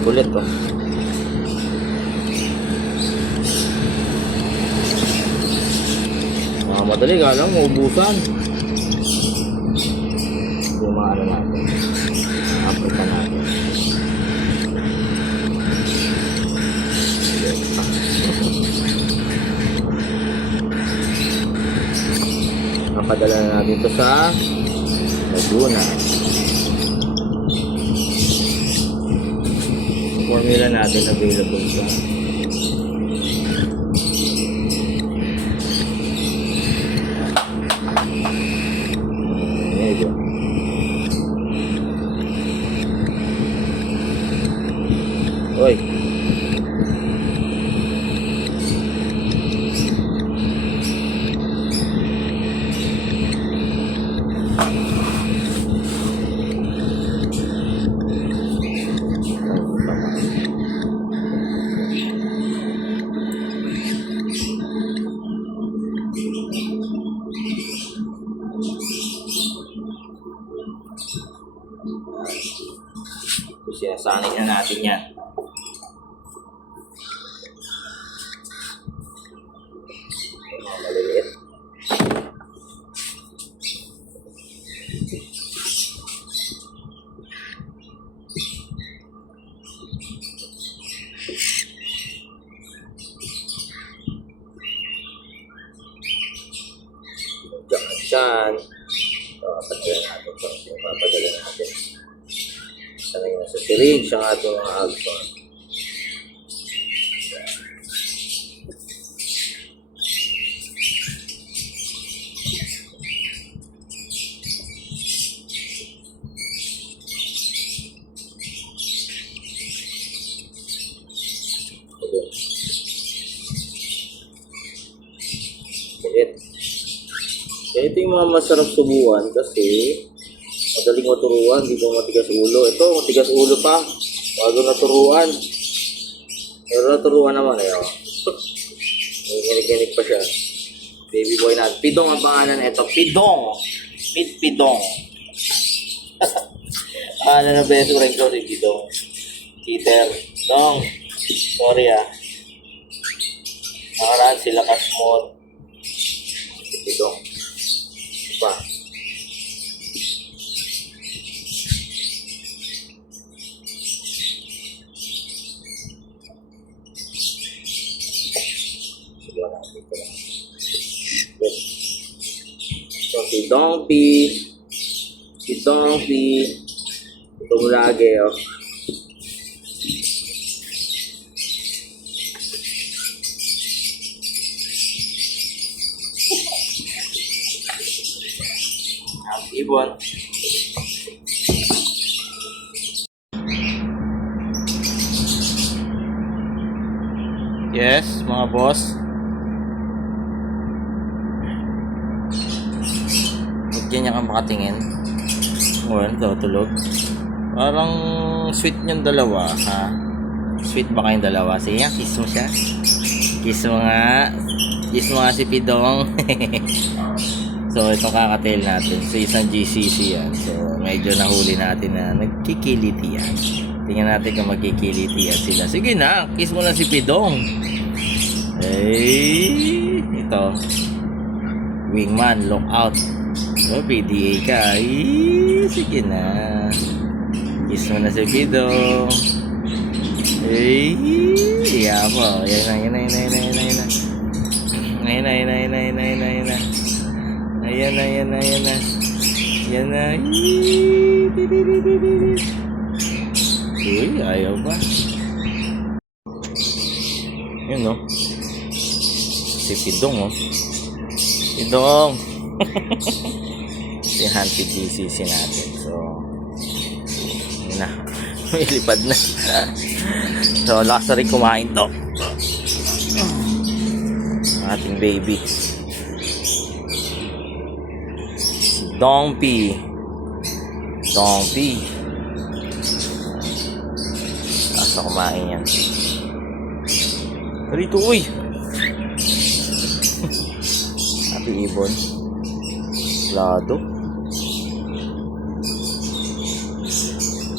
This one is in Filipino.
Kulit to. Madali ka lang, maubusan. Yung mga ano natin. Africa natin. Napadala na natin ito sa Laguna. Formula natin available sa medyo oy sinasanay na natin yan. Maliliit. Diyan. Papadala natin. Papadala natin. Sanay na sa syringe ang ating mga alpha. Ulit. Kaya ito yung mga masarap subukan kasi madaling maturuan, hindi ko matigas ulo. Ito, matigas ulo pa. Bago naturuan. Pero naturuan naman eh. May ginig-ginig pa siya. Baby boy na. Pidong ang pangalan ito. Pidong. Pidong. Ano na beso rin ko si Pidong. Peter. Dong. Sorry ah. Nakaraan sila Cashmore. Pidong. Pa. So, si Donkey, itong lagi, oh. Ang ibon. Yes, mga boss. Diyan niya kang makatingin. Well, tulog. Parang sweet niyong dalawa, ha? Sweet ba kayong dalawa? Sige, kiss mo siya. Kiss mo nga. Kiss mo nga si Pidong. So, itong kakatail natin. So, isang GCC yan. So, medyo nahuli natin na nagkikiliti yan. Tingnan natin kung magkikiliti yan sila. Sige na, kiss mo na si Pidong. Hey, ito. Wingman, look out. Oh, PDA ka. Ay, sige na. Kiss mo na si Pidong. Ay, iya po. Yan na. Ayan na. Uy, ayaw ba? Yun, no? Si Pidong, oh. Pidong. Si Hunted GCC natin. So, yun na. May lipad na. So, last na rin kumain to. Ating baby. Si Donkey. Asa kumain yan. Rito, uy! Happy ibon. Lado.